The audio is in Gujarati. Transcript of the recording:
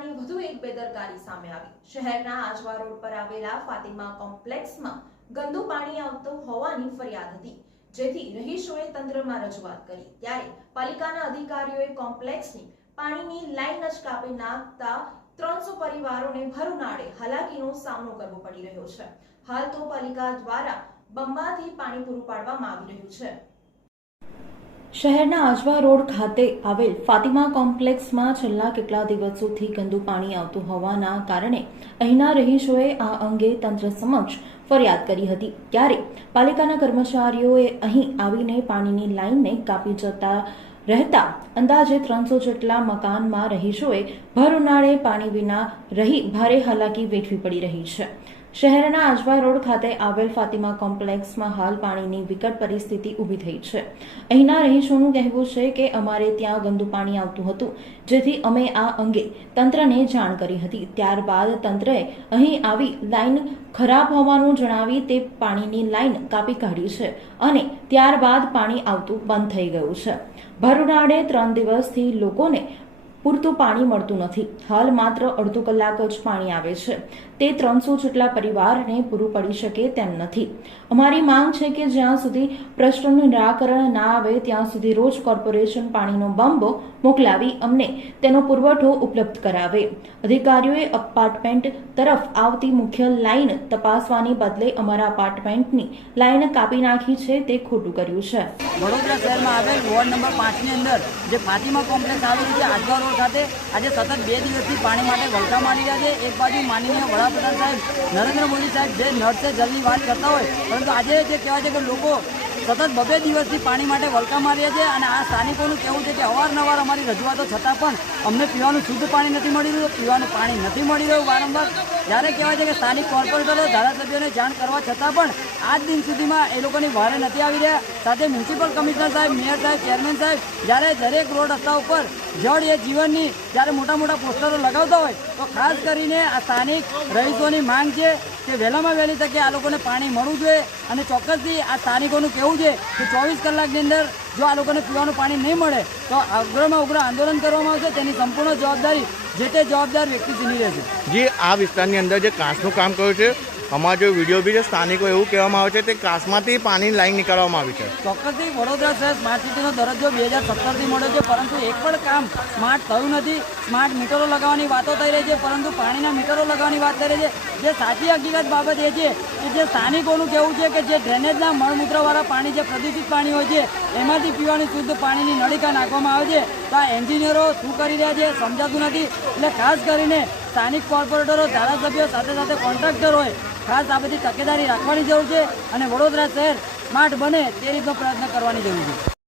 પાલિકાની વધુ એક બેદરકારી સામે આવી. શહેરના આજવા રોડ પર આવેલા ફાતિમા કોમ્પ્લેક્સમાં ગંદુ પાણી આવતું હોવાની ફરિયાદ હતી. જેથી રહીશોએ તંત્રમાં રજૂઆત કરી. ત્યારે પાલિકાના અધિકારીઓએ કોમ્પ્લેક્સની પાણીની લાઈન જ કાપી નાખતા ત્રણસો પરિવારોને ભરુનાળે હાલાકીનો સામનો કરવો પડી રહ્યો છે. હાલ તો પાલિકા દ્વારા બંબાથી પાણી પૂરું પાડવામાં આવી રહ્યું છે. શહેરના આજવા રોડ ખાતે આવેલ ફાતિમા કોમ્પ્લેક્સમાં છેલ્લા કેટલા દિવસોથી ગંદુ પાણી આવતું હોવાના કારણે અહીંના રહીશોએ આ અંગે તંત્ર સમક્ષ ફરિયાદ કરી હતી. ત્યારે પાલિકાના કર્મચારીઓએ અહીં આવીને પાણીની લાઇનને કાપી જતા રહેતા અંદાજે ત્રણસો જેટલા મકાનમાં રહીશોએ ભર ઉનાળે પાણી વિના રહી ભારે હાલાકી વેઠવી પડી રહી છે. શહેરના આજવા રોડ ખાતે આવેલ ફાતિમા કોમ્પ્લેક્સમાં હાલ પાણીની વિકટ પરિસ્થિતિ ઊભી થઈ છે. અહીંના રહીશોનું કહેવું છે કે અમારે ત્યાં ગંદુ પાણી આવતું હતું, જેથી અમે આ અંગે તંત્રને જાણ કરી હતી. ત્યારબાદ તંત્રએ અહીં આવી લાઈન ખરાબ હોવાનું જણાવી તે પાણીની લાઇન કાપી કાઢી છે અને ત્યારબાદ પાણી આવતું બંધ થઈ ગયું છે. ભરુડાડે ત્રણ દિવસથી લોકોને પૂરતું પાણી મળતું નથી. હાલ માત્ર અડધો કલાક જ પાણી આવે છે. તે ત્રણસો જેટલા પરિવારને પૂરું પડી શકે તેમ નથી. અમારી માંગ છે કે જ્યાં સુધી પ્રશ્નનું નિરાકરણ ના આવે, ત્યાં સુધી રોજ કોર્પોરેશન પાણીનો બંબો મોકલાવી અમને તેનો પુરવઠો ઉપલબ્ધ કરાવે. અધિકારીઓએ અપાર્ટમેન્ટ તરફ આવતી મુખ્ય લાઇન તપાસવાની બદલે અમારા અપાર્ટમેન્ટની લાઇન કાપી નાખી છે. તે ખોટું કર્યું છે. વડોદરા શહેરમાં આવેલ વોર્ડ નંબર પાંચની અંદર, જે ફાતિમા કોમ્પ્લેક્સ આવેલું છે આજવા રોડ ખાતે આજે સતત બે દિવસથી પાણી માટે વલખા મારી રહ્યા છે. એક બાજુ માનનીય વડાપ્રધાન સાહેબ નરેન્દ્ર મોદી સાહેબ જે નળ છે જલની વાત કરતા હોય, પરંતુ આજે જે કહેવાય છે કે લોકો સતત બબે દિવસથી પાણી માટે વલખા મારી રહ્યા છે અને આ સ્થાનિકોનું કહેવું છે કે અવારનવાર અમારી રજૂઆતો છતાં પણ અમને પીવાનું શુદ્ધ પાણી નથી મળી રહ્યું, પીવાનું પાણી નથી મળી રહ્યું વારંવાર. જ્યારે કહેવાય છે કે સ્થાનિક કોર્પોરેટરો, ધારાસભ્યોને જાણ કરવા છતાં પણ આજ દિન સુધીમાં એ લોકોની વારે નથી આવી રહ્યા. સાથે મ્યુનિસિપલ કમિશનર સાહેબ, મેયર સાહેબ, ચેરમેન સાહેબ, જ્યારે દરેક રોડ રસ્તા ઉપર જળ એ જીવનની જ્યારે મોટા મોટા પોસ્ટરો લગાવતા હોય, તો ખાસ કરીને આ સ્થાનિક રહીશોની માંગ છે કે વહેલામાં વહેલી તકે આ લોકોને પાણી મળવું જોઈએ અને ચોક્કસથી આ સ્થાનિકોનું કહેવું છે કે ચોવીસ કલાકની અંદર જો આ લોકોને પીવાનું પાણી નહીં મળે, તો અગ્રમાં ઉગ્ર આંદોલન કરવામાં આવશે. તેની સંપૂર્ણ જવાબદારી જે તે જવાબદાર વ્યક્તિ ચીની રહેશે. જે, આ વિસ્તારની અંદર જે કાંસનું કામ કર્યું છે અમારા જો વીડિયો બી છે, સ્થાનિકો એવું કહેવામાં આવે છે તે કાંસમાંથી પાણીની લાઈન નીકાળવામાં આવી છે. ચોક્કસથી વડોદરા શહેર સ્માર્ટ સિટીનો દરજ્જો બે હજાર સત્તરથી મળ્યો છે, પરંતુ એક પણ કામ સ્માર્ટ થયું નથી. સ્માર્ટ મીટરો લગાવવાની વાતો થઈ રહી છે, પરંતુ પાણીના મીટરો લગાવવાની વાત થઈ રહી છે. જે સાચી હકીકત બાબત એ છે કે જે સ્થાનિકોનું કહેવું છે કે જે ડ્રેનેજના મળમૂત્રવાળા પાણી જે પ્રદૂષિત પાણી હોય છે, એમાંથી પીવાની શુદ્ધ પાણીની નળિકા નાખવામાં આવે છે. તો આ એન્જિનિયરો શું કરી રહ્યા છે સમજાતું નથી. એટલે ખાસ કરીને સ્થાનિક કોર્પોરેટરો, ધારાસભ્યો સાથે સાથે કોન્ટ્રાક્ટરોએ ખાસ આ બધી તકેદારી રાખવાની જરૂર છે અને વડોદરા શહેર સ્માર્ટ બને તે રીતનો પ્રયત્ન કરવાની જરૂર છે.